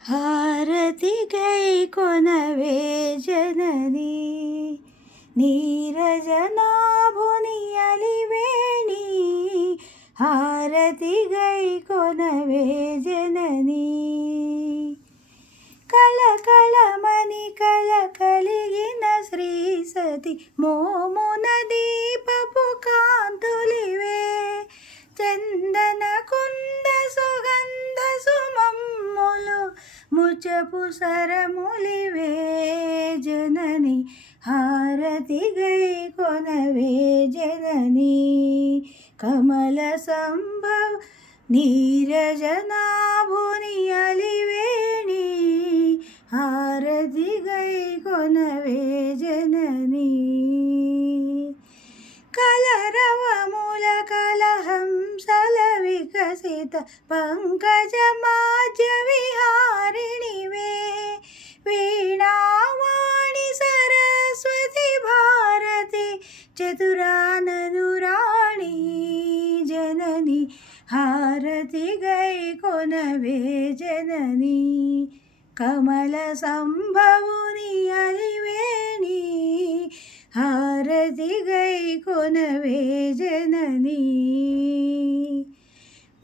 హారతి గై కొనవే జననీ నీరజనాభుని అలివేణి హారతి గై కొనవే జననీ కళకళమణి కళ కలిగిన శ్రీ సతి మోమున దీపపు కాంతులివే చందన కుంద సుగంధ సుమమ్ములు ముచ్చపు సరములివే జనని హారతి గై కొనవే జనని కమల సంభవ నీరజనాభుని అలివేణి హారతి గై కొనవే జనని కలరవముల కలహంసల వికసిత పంకజమాజ్య విహారిణివే వీణావాణి సరస్వతి భారతి చతురాననురాణి జనని హారతి గై కొనవే జనని కమల సంభవుని అలివేణి హారతి గై కొనవే జనని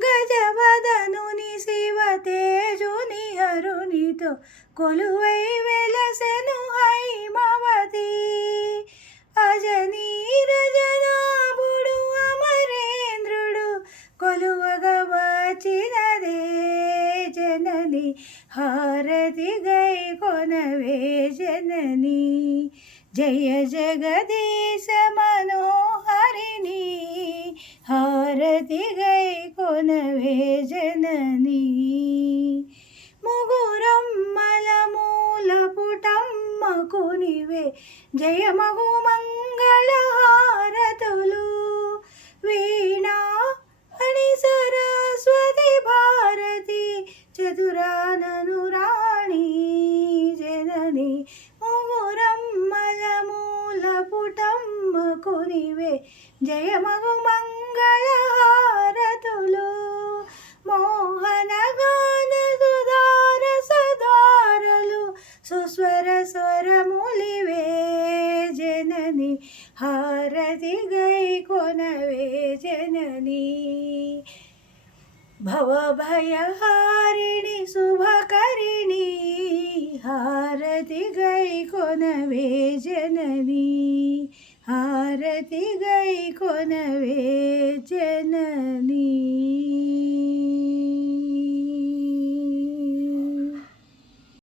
గజవదనుని శివ తేజుని అరునితో కొలువై వెలసెను హైమవతి అజనీరజనాభుడు అమరేంద్రుడు కొలువగా వచ్చినదే జనని హారతి గై కొనవే జనని జయ జగదీశ మనోహరిణి హారతి గై కొనవే జనని ముగురమ్మల మూల పుటమ్మకు నీవే జయమగు మంగళ హారతులు వీణా అని సరస్వతి భారతి చతురాననురాణి జనని ముగురమ్మల మూల పుటమ్మకు నీవే జయమగు మంగళ హారతులు మోహన గాన సుధార సదారలు సుస్వర స్వరములివే జనని హారతి గై కొనవే జనని భవభయహారిణి శుభకరిణి హారతి గై కొనవే జనని హారతి గై కొనవే